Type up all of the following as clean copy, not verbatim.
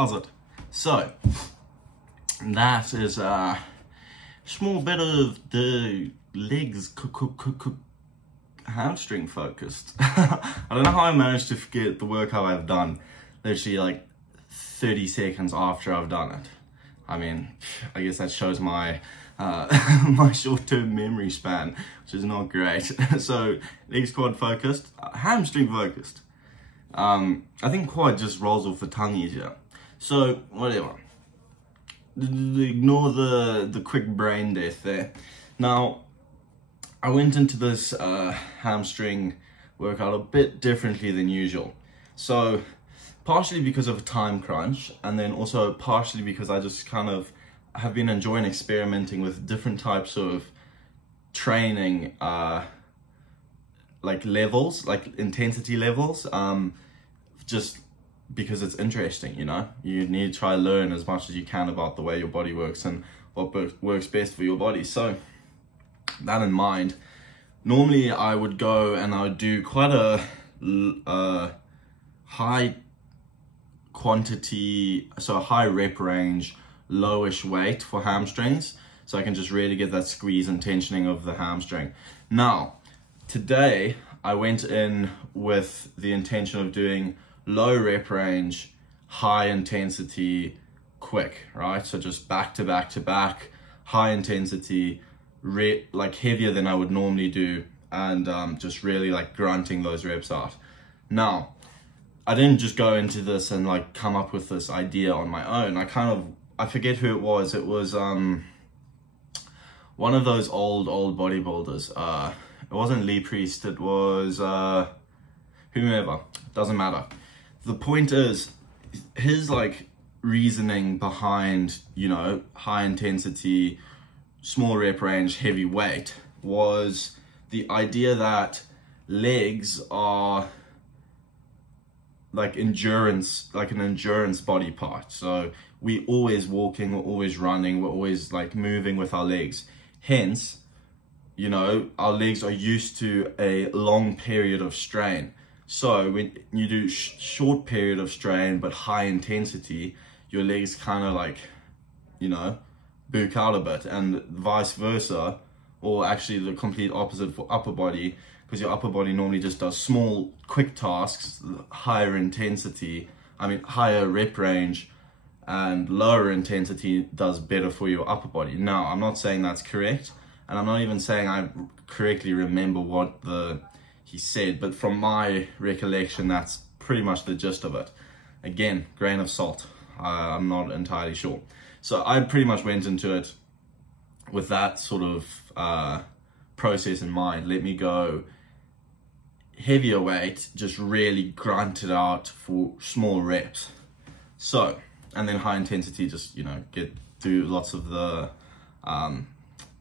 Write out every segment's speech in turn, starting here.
How's it? So, that is a small bit of the legs hamstring focused. I don't know how I managed to forget the workout I've done literally like 30 seconds after I've done it. I mean, I guess that shows my my short-term memory span, which is not great. So, leg squat focused, hamstring focused. I think quad just rolls off the tongue easier. So, whatever. Ignore the quick brain death there. Now, I went into this hamstring workout a bit differently than usual. So, partially because of a time crunch, and then also partially because I just kind of have been enjoying experimenting with different types of training, like levels, like intensity levels, just because it's interesting, you know? You need to try to learn as much as you can about the way your body works and what works best for your body. So, that in mind, normally I would go and I would do quite a high quantity, so a high rep range, lowish weight for hamstrings, so I can just really get that squeeze and tensioning of the hamstring. Now, today I went in with the intention of doing low rep range, high intensity, quick, right? So just back to back to back, high intensity, like heavier than I would normally do, and just really like grunting those reps out. Now, I didn't just go into this and like come up with this idea on my own. I forget who it was. It was one of those old bodybuilders. It wasn't Lee Priest. It was whomever. Doesn't matter. The point is, his like reasoning behind, you know, high intensity, small rep range, heavy weight was the idea that legs are like endurance, like an endurance body part. So we're always walking, we're always running, we're always like moving with our legs. Hence, you know, our legs are used to a long period of strain. So when you do short period of strain but high intensity, your legs kind of like, you know, book out a bit, and vice versa, or actually the complete opposite for upper body, because your upper body normally just does small, quick tasks, higher intensity, higher rep range, and lower intensity does better for your upper body. Now, I'm not saying that's correct, and I'm not even saying I correctly remember what he said, but from my recollection, that's pretty much the gist of it. Again, grain of salt. I'm not entirely sure. So I pretty much went into it with that sort of process in mind. Let me go heavier weight, just really grunt it out for small reps. So, and then high intensity, just, you know, do lots of the,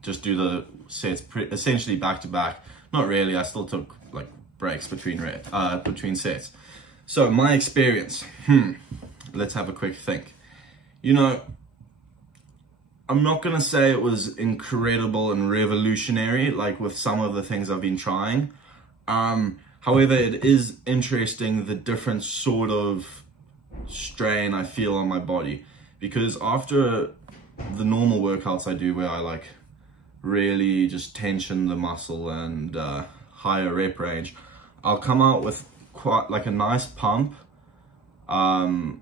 just do the sets essentially back to back. Not really, I still took like breaks between sets. So my experience, let's have a quick think. You know, I'm not gonna say it was incredible and revolutionary like with some of the things I've been trying. However, it is interesting the different sort of strain I feel on my body, because after the normal workouts I do where I like really just tension the muscle and higher rep range, I'll come out with quite like a nice pump, and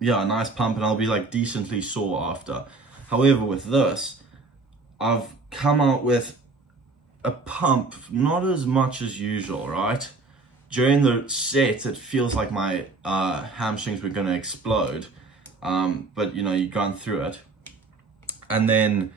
yeah, a nice pump, and I'll be like decently sore after. However, with this, I've come out with a pump, not as much as usual, right? During the set, it feels like my hamstrings were gonna explode, but you know, you've gone through it. And then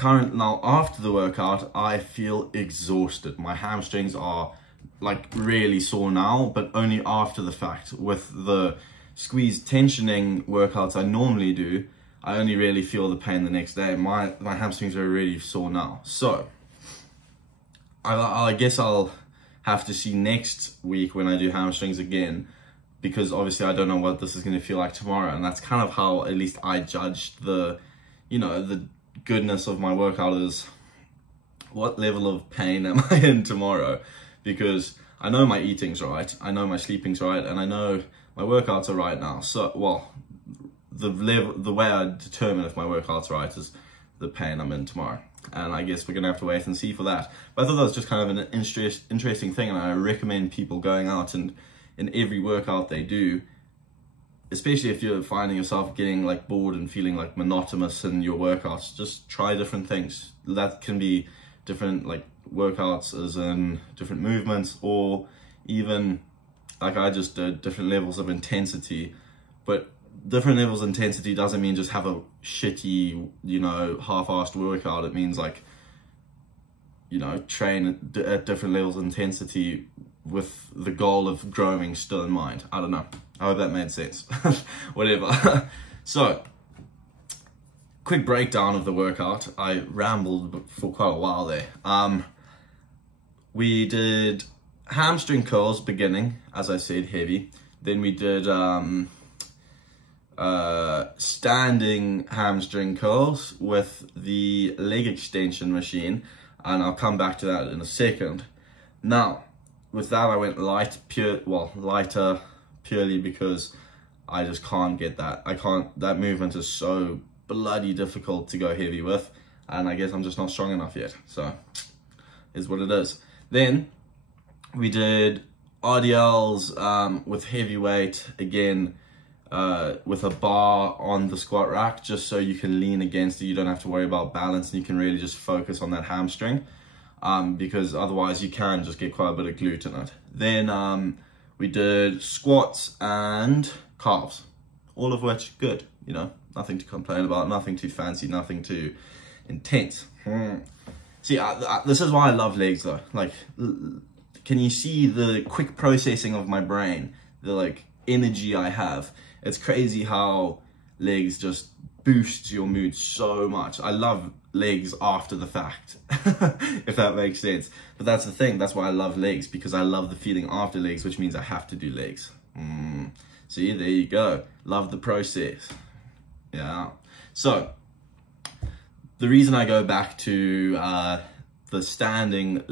now after the workout, I feel exhausted. My hamstrings are like really sore now, but only after the fact. With the squeeze tensioning workouts I normally do, I only really feel the pain the next day. My hamstrings are really sore now. So I guess I'll have to see next week when I do hamstrings again, because obviously I don't know what this is going to feel like tomorrow, and that's kind of how at least I judged the, you know, the goodness of my workout is what level of pain am I in tomorrow, because I know my eating's right, I know my sleeping's right, and I know my workouts are right now. So, well, the way I determine if my workouts are right is the pain I'm in tomorrow. And I guess we're going to have to wait and see for that. But I thought that was just kind of an interesting thing, and I recommend people going out and in every workout they do, especially if you're finding yourself getting like bored and feeling like monotonous in your workouts, just try different things. That can be different like workouts as in different movements, or even like I just did different levels of intensity. But different levels of intensity doesn't mean just have a shitty, you know, half-assed workout. It means like, you know, train at different levels of intensity with the goal of growing still in mind. I don't know. I hope that made sense. Whatever. So, quick breakdown of the workout. I rambled for quite a while there. We did hamstring curls beginning, as I said, heavy. Then we did standing hamstring curls with the leg extension machine, and I'll come back to that in a second. Now, with that I went lighter purely because I just can't get that. That movement is so bloody difficult to go heavy with, and I guess I'm just not strong enough yet, so is what it is. Then we did RDLs with heavy weight, again with a bar on the squat rack, just so you can lean against it. You don't have to worry about balance, and you can really just focus on that hamstring, because otherwise you can just get quite a bit of glute in it. Then we did squats and calves, all of which good, you know, nothing to complain about, nothing too fancy, nothing too intense. See, this is why I love legs though. Like, can you see the quick processing of my brain, the like energy I have? It's crazy how legs just boost your mood so much. I love legs after the fact, if that makes sense. But that's the thing, that's why I love legs, because I love the feeling after legs, which means I have to do legs. See, there you go. Love the process. Yeah. So, the reason I go back to the standing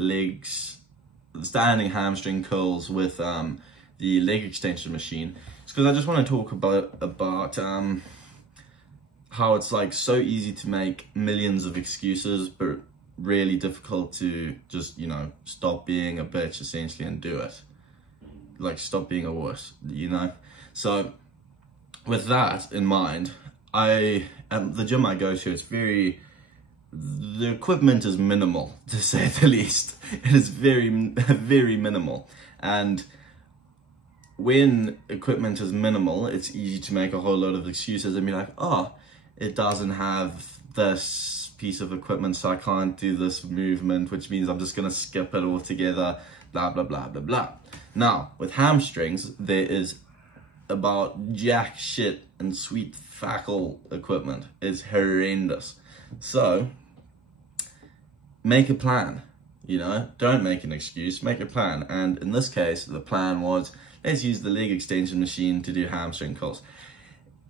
hamstring curls with the leg extension machine is because I just want to talk about how it's like so easy to make millions of excuses, but really difficult to just, you know, stop being a bitch essentially and do it. Like, stop being a wuss, you know? So with that in mind, the gym I go to, the equipment is minimal, to say the least. It is very, very minimal. And when equipment is minimal, it's easy to make a whole lot of excuses and be like, oh, it doesn't have this piece of equipment, so I can't do this movement, which means I'm just going to skip it altogether, blah, blah, blah, blah, blah. Now, with hamstrings, there is about jack shit and sweet fackle equipment. It's horrendous. So, make a plan, you know, don't make an excuse, make a plan. And in this case, the plan was, let's use the leg extension machine to do hamstring curls.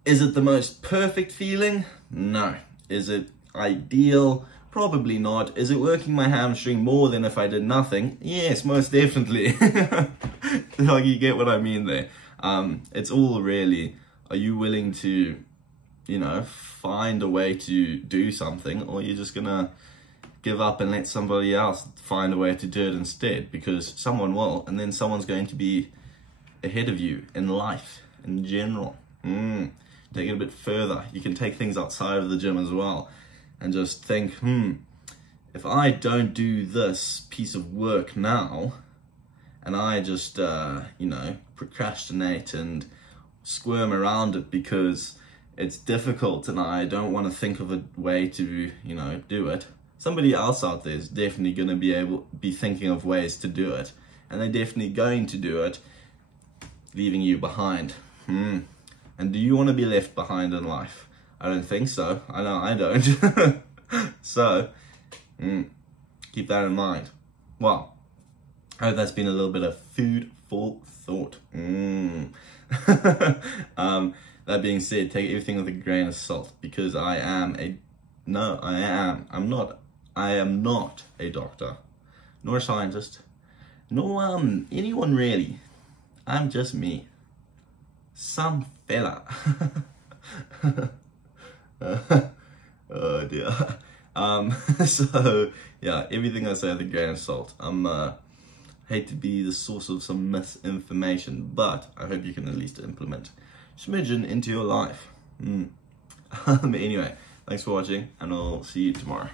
Is it the most perfect feeling? No. Is it ideal? Probably not. Is it working my hamstring more than if I did nothing? Yes, most definitely. Like, you get what I mean there. It's all really, are you willing to, you know, find a way to do something, or you're just gonna give up and let somebody else find a way to do it instead, because someone will, and then someone's going to be ahead of you in life in general. Take it a bit further. You can take things outside of the gym as well and just think, if I don't do this piece of work now, and I just, you know, procrastinate and squirm around it because it's difficult and I don't want to think of a way to, you know, do it, somebody else out there is definitely going to be thinking of ways to do it, and they're definitely going to do it, leaving you behind. And do you want to be left behind in life? I don't think so. I know I don't. So, keep that in mind. Well, I hope that's been a little bit of food for thought. That being said, take everything with a grain of salt, because I am not a doctor, nor a scientist, nor anyone really. I'm just me. some fella. Oh dear. So yeah, everything I say with a grain of salt. Hate to be the source of some misinformation, but I hope you can at least implement smidgen into your life. Anyway, thanks for watching, and I'll see you tomorrow.